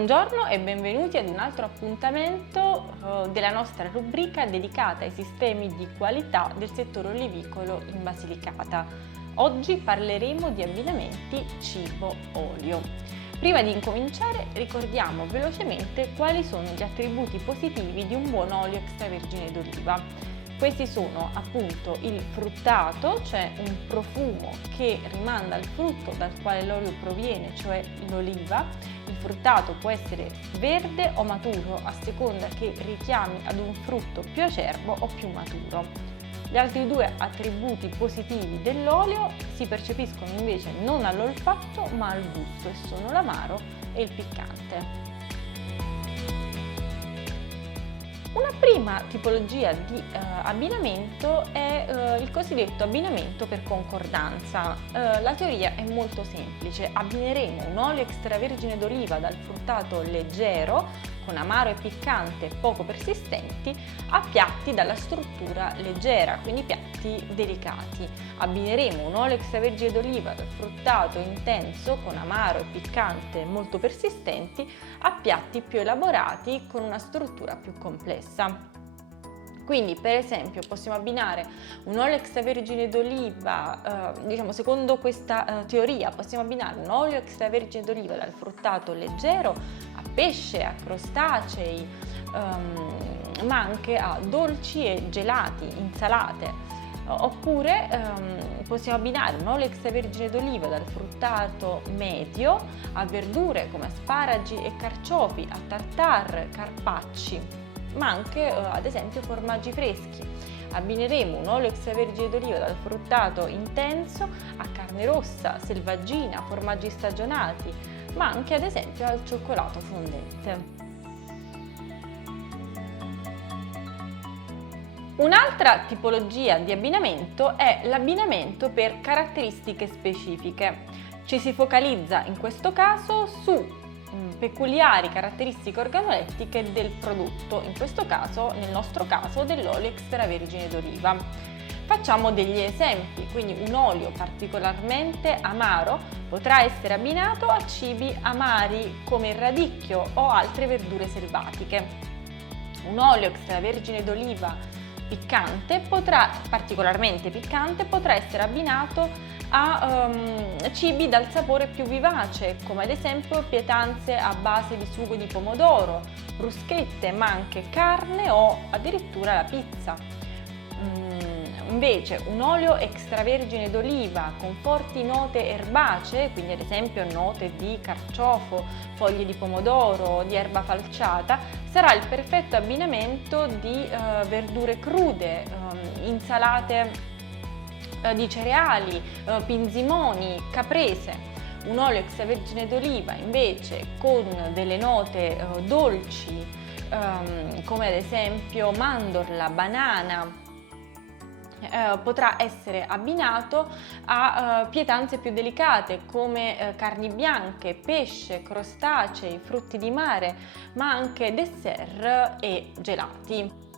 Buongiorno e benvenuti ad un altro appuntamento della nostra rubrica dedicata ai sistemi di qualità del settore olivicolo in Basilicata. Oggi parleremo di abbinamenti cibo-olio. Prima di incominciare ricordiamo velocemente quali sono gli attributi positivi di un buon olio extravergine d'oliva. Questi sono appunto il fruttato, cioè un profumo che rimanda al frutto dal quale l'olio proviene, cioè l'oliva. Il fruttato può essere verde o maturo, a seconda che richiami ad un frutto più acerbo o più maturo. Gli altri due attributi positivi dell'olio si percepiscono invece non all'olfatto ma al gusto e sono l'amaro e il piccante. Una prima tipologia di abbinamento è il cosiddetto abbinamento per concordanza. La teoria è molto semplice: abbineremo un olio extravergine d'oliva dal fruttato leggero con amaro e piccante poco persistenti a piatti dalla struttura leggera, quindi piatti delicati. Abbineremo un olio extravergine d'oliva dal fruttato intenso con amaro e piccante molto persistenti a piatti più elaborati con una struttura più complessa. Quindi, per esempio, possiamo abbinare un olio extravergine d'oliva, secondo questa teoria, possiamo abbinare un olio extravergine d'oliva dal fruttato leggero a pesce, a crostacei, ma anche a dolci e gelati, insalate. Oppure possiamo abbinare un olio extravergine d'oliva dal fruttato medio a verdure come asparagi e carciofi, a tartare, carpacci, ma anche ad esempio formaggi freschi. Abbineremo un olio extravergine d'oliva dal fruttato intenso a carne rossa, selvaggina, formaggi stagionati, ma anche ad esempio al cioccolato fondente. Un'altra tipologia di abbinamento è l'abbinamento per caratteristiche specifiche. Ci si focalizza in questo caso su peculiari caratteristiche organolettiche del prodotto, nel nostro caso dell'olio extravergine d'oliva. Facciamo degli esempi, quindi un olio particolarmente amaro potrà essere abbinato a cibi amari come il radicchio o altre verdure selvatiche. Un olio extravergine d'oliva particolarmente piccante potrà essere abbinato a cibi dal sapore più vivace, come ad esempio pietanze a base di sugo di pomodoro, bruschette, ma anche carne o addirittura la pizza. Invece un olio extravergine d'oliva con forti note erbacee, quindi ad esempio note di carciofo, foglie di pomodoro, di erba falciata, sarà il perfetto abbinamento di verdure crude, insalate di cereali, pinzimoni, caprese. Un olio extravergine d'oliva invece con delle note dolci, come ad esempio mandorla, banana, potrà essere abbinato a pietanze più delicate come carni bianche, pesce, crostacei, frutti di mare, ma anche dessert e gelati.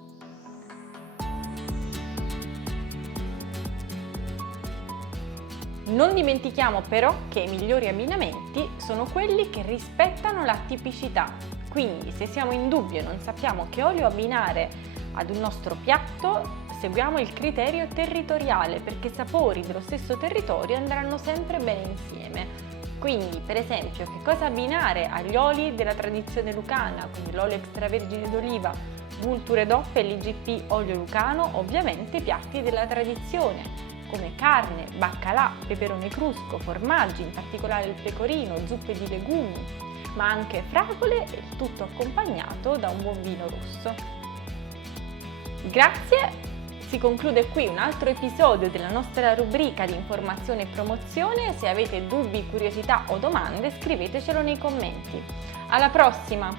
Non dimentichiamo però che i migliori abbinamenti sono quelli che rispettano la tipicità. Quindi, se siamo in dubbio e non sappiamo che olio abbinare ad un nostro piatto, seguiamo il criterio territoriale, perché i sapori dello stesso territorio andranno sempre bene insieme. Quindi, per esempio, che cosa abbinare agli oli della tradizione lucana, quindi l'olio extravergine d'oliva, Vulture DOP e l'IGP olio lucano, ovviamente piatti della tradizione, come carne, baccalà, peperone crusco, formaggi, in particolare il pecorino, zuppe di legumi, ma anche fragole, il tutto accompagnato da un buon vino rosso. Grazie! Si conclude qui un altro episodio della nostra rubrica di informazione e promozione. Se avete dubbi, curiosità o domande, scrivetecelo nei commenti. Alla prossima!